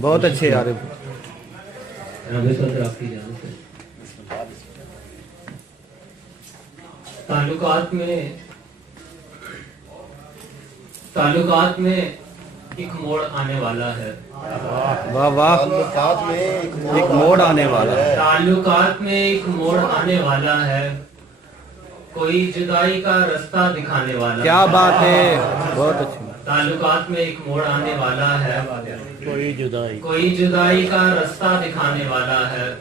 بہت اچھے عارف تعلقات میں ایک موڑ آنے والا ہے. واہ واہ ایک موڑ آنے والا ہے. تعلقات میں ایک موڑ آنے والا ہے. کوئی جدائی کا رستہ دکھانے والا. کیا بات ہے, بہت اچھی. تعلقات میں ایک موڑ آنے والا ہے. کوئی جدائی کا رستہ دکھانے والا ہے.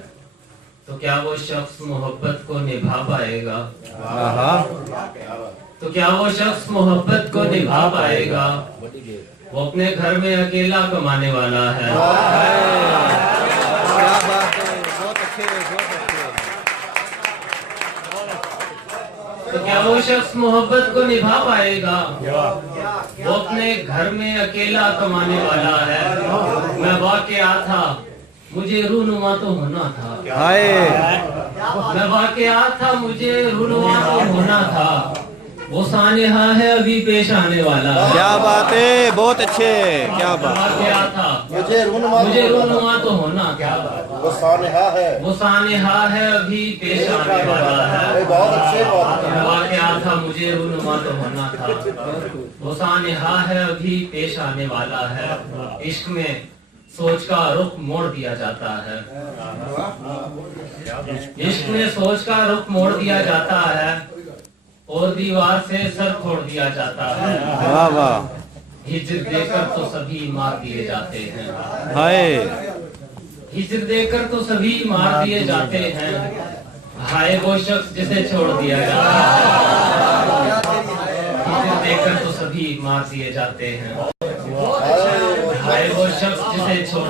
تو کیا وہ شخص محبت کو نبھا پائے گا؟ تو کیا وہ شخص محبت کو نبھا پائے گا؟ وہ اپنے گھر میں اکیلا کمانے والا ہے. کیا بات ہے, بہت اچھے, بہت اچھے. تو کیا وہ شخص محبت کو نبھا پائے گا؟ وہ اپنے گھر میں اکیلا کمانے والا ہے. میں واقعہ تھا, مجھے رونما تو ہونا تھا. میں واقعہ تھا, مجھے رونما تو ہونا تھا. وہ سانحہ ہے ابھی پیش آنے والا. کیا بات ہے, بہت اچھے. کیا بات واقعہ تھا, مجھے رونما تو ہونا تھا. وہ سانحہ ہے, وہ سانحہ ہے ابھی پیش آنے والا ہے. بہت اچھے. واقعہ تھا, مجھے رونما تو ہونا تھا. وہ سانحہ ہے ابھی پیش آنے والا ہے. عشق میں سوچ کا رخ موڑ دیا جاتا ہے. عشق میں سوچ کا رخ موڑ دیا جاتا ہے اور دیوار سے سر پھوڑ دیا جاتا ہے. واہ واہ. ہجر دے کر تو سبھی مار دیے جاتے ہیں. ہجر دے کر تو سبھی مار دیے جاتے ہیں. ہائے وہ شخص جسے چھوڑ دیا جاتا ہے. ہجر دے کر تو سبھی مار دیے جاتے ہیں. ہائے وہ شخص جسے چھوڑ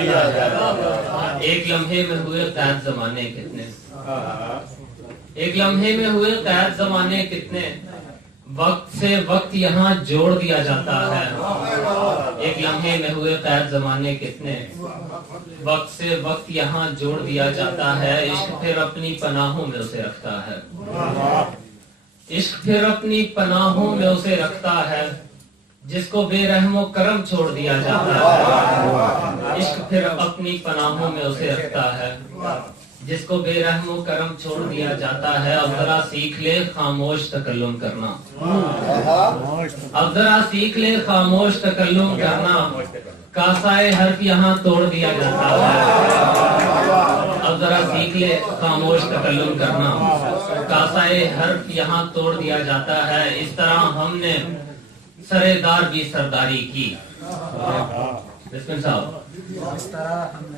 دیا جاتا ہے. ایک لمحے میں ہوئے قید زمانے کتنے. ایک لمحے میں ہوئے قید زمانے کتنے. وقت سے وقت یہاں جوڑ دیا جاتا ہے. ایک لمحے میں ہوئے قید زمانے کتنے. وقت سے وقت یہاں جوڑ دیا جاتا ہے. عشق پھر اپنی پناہوں میں اسے رکھتا ہے. عشق پھر اپنی پناہوں میں اسے رکھتا ہے. جس کو بے رحم و کرم چھوڑ دیا جاتا ہے. عشق پھر اپنی پناہوں میں اسے رکھتا ہے. جس کو بے رحم و کرم چھوڑ دیا جاتا ہے. اب ذرا سیکھ لے خاموش تکلم کرنا. اب ذرا سیکھ لے خاموش تکلم کرنا. کاسائے حرف یہاں توڑ دیا جاتا ہے. اب ذرا سیکھ لے خاموش تکلم کرنا. کاسائے حرف یہاں توڑ دیا جاتا ہے. اس طرح ہم نے سردار بھی سرداری کی. بسم صاحب.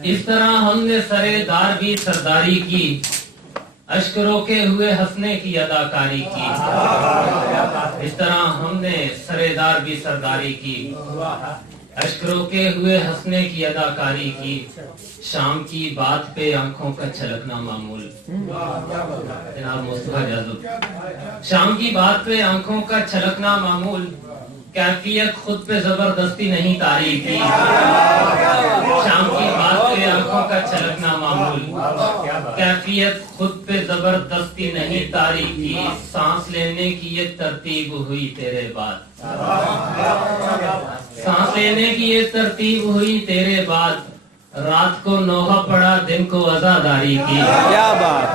اس طرح ہم نے سردار بھی سرداری کی. اشک روکے ہوئے ہنسنے کی اداکاری کی. اس طرح ہم نے سردار بھی سرداری کی. اشک روکے ہوئے ہنسنے کی اداکاری کی. شام کی بات پہ آنکھوں کا چھلکنا معمول. جناب مصطفیٰ جازب. شام کی بات پہ آنکھوں کا چھلکنا معمول. کیفیت خود پہ زبردستی نہیں طاری کی. شام کی بات پہ آنکھوں کا چھلکنا معمول. کیفیت خود پہ زبردستی نہیں طاری کی. سانس لینے کی یہ ترتیب ہوئی تیرے بعد. سانس لینے کی یہ ترتیب ہوئی تیرے بعد. رات کو نوحہ پڑا دن کو عزاداری کی. کیا بات.